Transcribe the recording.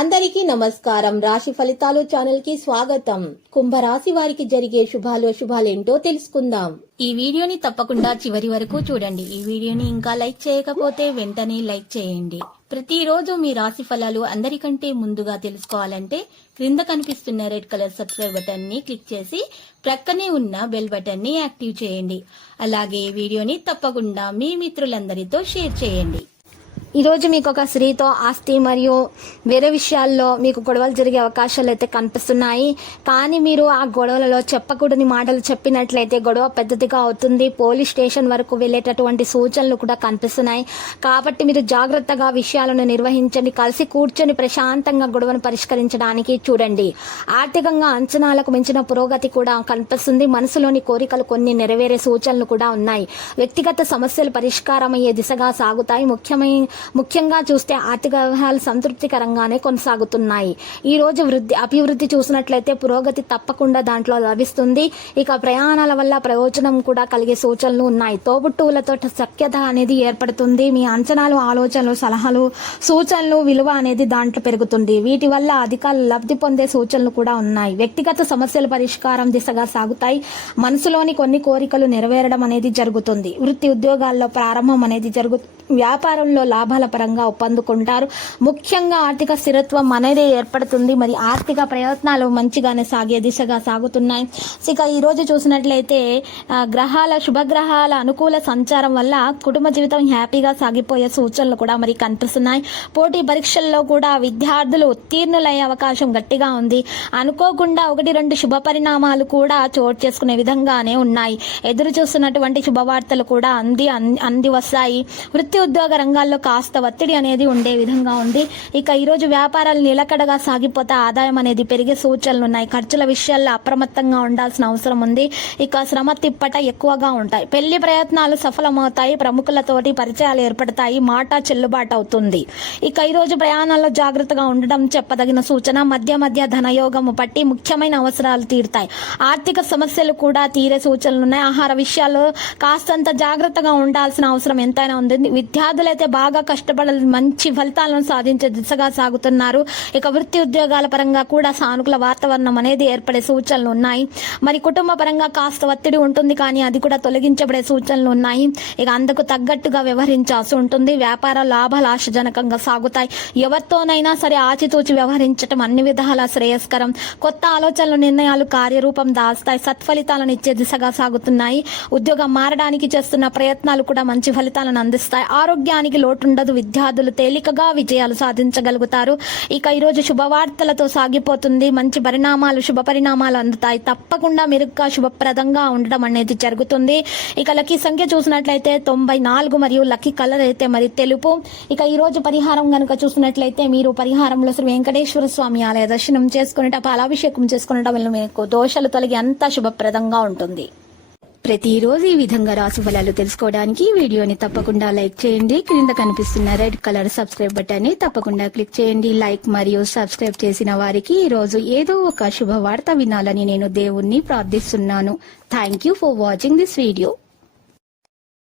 అందరికీ నమస్కారం. రాశి ఫలితాలు ఛానల్ కి స్వాగతం. కుంభరాశి వారికి జరిగే శుభాలేంటో తెలుసుకుందాం. ఈ వీడియోని తప్పకుండా చివరి వరకు చూడండి. ఈ వీడియోని ఇంకా లైక్ చేయకపోతే వెంటనే లైక్ చేయండి. ప్రతిరోజు మీ రాశి ఫలాలు అందరికంటే ముందుగా తెలుసుకోవాలంటే క్రింద కనిపిస్తున్న రెడ్ కలర్ సబ్స్క్రైబ్ బటన్ ని క్లిక్ చేసి ప్రక్కనే ఉన్న బెల్ బటన్ ని యాక్టివ్ చేయండి. అలాగే ఈ వీడియోని తప్పకుండా మీ మిత్రులందరితో షేర్ చేయండి. ఈ రోజు మీకు ఒక స్త్రీతో ఆస్తి మరియు వేరే విషయాల్లో మీకు గొడవలు జరిగే అవకాశాలు అయితే కనిపిస్తున్నాయి. కానీ మీరు ఆ గొడవలలో చెప్పకూడని మాటలు చెప్పినట్లయితే గొడవ పెద్దదిగా అవుతుంది. పోలీస్ స్టేషన్ వరకు వెళ్లేటటువంటి సూచనలు కూడా కనిపిస్తున్నాయి. కాబట్టి మీరు జాగ్రత్తగా విషయాలను నిర్వహించండి. కలిసి కూర్చొని ప్రశాంతంగా గొడవను పరిష్కరించడానికి చూడండి. ఆర్థికంగా అంచనాలకు మించిన పురోగతి కూడా కనిపిస్తుంది. మనసులోని కోరికలు కొన్ని నెరవేరే సూచనలు కూడా ఉన్నాయి. వ్యక్తిగత సమస్యలు పరిష్కారమయ్యే దిశగా సాగుతాయి. ముఖ్యంగా చూస్తే ఆర్థిక వ్యవహారాలు సంతృప్తికరంగానే కొనసాగుతున్నాయి. ఈ రోజు అభివృద్ధి చూసినట్లయితే పురోగతి తప్పకుండా దాంట్లో లభిస్తుంది. ఇక ప్రయాణాల వల్ల ప్రయోజనం కూడా కలిగే సూచనలు ఉన్నాయి. తోబుట్టువులతో సఖ్యత అనేది ఏర్పడుతుంది. మీ అంచనాలు, ఆలోచనలు, సలహాలు, సూచనలు విలువ అనేది దాంట్లో పెరుగుతుంది. వీటి వల్ల అధికారులు లబ్ధి పొందే సూచనలు కూడా ఉన్నాయి. వ్యక్తిగత సమస్యల పరిష్కారం దిశగా సాగుతాయి. మనసులోని కొన్ని కోరికలు నెరవేరడం అనేది జరుగుతుంది. వృత్తి ఉద్యోగాల్లో ప్రారంభం అనేది జరుగుతుంది. వ్యాపారంలో లాభాల పరంగా పొందుకుంటారు. ముఖ్యంగా ఆర్థిక స్థిరత్వం అనేది ఏర్పడుతుంది. మరి ఆర్థిక ప్రయత్నాలు మంచిగానే సాగే దిశగా సాగుతున్నాయి. ఇక ఈ రోజు చూసినట్లయితే శుభగ్రహాల అనుకూల సంచారం వల్ల కుటుంబ జీవితం హ్యాపీగా సాగిపోయే సూచనలు కూడా మరి కనిపిస్తున్నాయి. పోటీ పరీక్షల్లో కూడా విద్యార్థులు ఉత్తీర్ణులయ్యే అవకాశం గట్టిగా ఉంది. అనుకోకుండా 1-2 శుభ పరిణామాలు కూడా చోటు చేసుకునే విధంగానే ఉన్నాయి. ఎదురు చూస్తున్నటువంటి శుభవార్తలు కూడా అంది వస్తాయి. వృత్తి ఉద్యోగ రంగాల్లో కాస్త ఒత్తిడి అనేది ఉండే విధంగా ఉంది. ఇక ఈ రోజు వ్యాపారాలు నిలకడగా సాగిపోతే ఆదాయం అనేది పెరిగే సూచనలు ఉన్నాయి. ఖర్చుల విషయాల్లో అప్రమత్తంగా ఉండాల్సిన అవసరం ఉంది. ఇక శ్రమ తిప్పట ఎక్కువగా ఉంటాయి. పెళ్లి ప్రయత్నాలు సఫలమవుతాయి. ప్రముఖులతోటి పరిచయాలు ఏర్పడతాయి. మాట చెల్లుబాటు అవుతుంది. ఇక ఈ రోజు ప్రయాణాల్లో జాగ్రత్తగా ఉండడం చెప్పదగిన సూచన. మధ్య ధనయోగము పట్టి ముఖ్యమైన అవసరాలు తీరుతాయి. ఆర్థిక సమస్యలు కూడా తీరే సూచనలు ఉన్నాయి. ఆహార విషయాల్లో కాస్తంత జాగ్రత్తగా ఉండాల్సిన అవసరం ఎంతైనా ఉంది. విద్యార్థులైతే బాగా కష్టపడాలి. మంచి ఫలితాలను సాధించే దిశగా సాగుతున్నారు. ఇక వృత్తి ఉద్యోగాల పరంగా కూడా సానుకూల వాతావరణం అనేది ఏర్పడే సూచనలు ఉన్నాయి. మరి కుటుంబ పరంగా కాస్త ఒత్తిడి ఉంటుంది. కానీ అది కూడా తొలగించబడే సూచనలు ఉన్నాయి. ఇక అందుకు తగ్గట్టుగా వ్యవహరించాల్సి ఉంటుంది. వ్యాపార లాభాలు ఆశాజనకంగా సాగుతాయి. ఎవరితోనైనా సరే ఆచితూచి వ్యవహరించడం అన్ని విధాల శ్రేయస్కరం. కొత్త ఆలోచనలు, నిర్ణయాలు కార్యరూపం దాల్స్తాయి. సత్ఫలితాలను ఇచ్చే దిశగా సాగుతున్నాయి. ఉద్యోగం మారడానికి చేస్తున్న ప్రయత్నాలు కూడా మంచి ఫలితాలను అందిస్తాయి. ఆరోగ్యానికి లోటుండదు. విద్యార్థులు తేలికగా విజయాలు సాధించగలుగుతారు. ఇక ఈరోజు శుభవార్తలతో సాగిపోతుంది. మంచి శుభ పరిణామాలు అందుతాయి. తప్పకుండా మెరుగ్గా శుభప్రదంగా ఉండడం అనేది జరుగుతుంది. ఇక లక్కీ సంఖ్య చూసినట్లయితే 94 మరియు లక్కీ కలర్ అయితే మరి తెలుపు. ఇక ఈ రోజు పరిహారం గనుక చూసినట్లయితే మీరు పరిహారంలో శ్రీ వెంకటేశ్వర స్వామి ఆలయ దర్శనం చేసుకునేట, పాలాభిషేకం చేసుకునేట వల్ల మీకు దోషాలు తొలగి అంతా శుభప్రదంగా ఉంటుంది. ప్రతిరోజు ఈ విధంగా రాశి ఫలాలు తెలుసుకోవడానికి వీడియోని తప్పకుండా లైక్ చేయండి. క్రింద కనిపిస్తున్న రెడ్ కలర్ సబ్స్క్రైబ్ బటన్ ని తప్పకుండా క్లిక్ చేయండి. లైక్ మరియు సబ్స్క్రైబ్ చేసిన వారికి ఈ రోజు ఏదో ఒక శుభవార్త వినాలని నేను దేవుణ్ణి ప్రార్థిస్తున్నాను. Thank you for watching this video.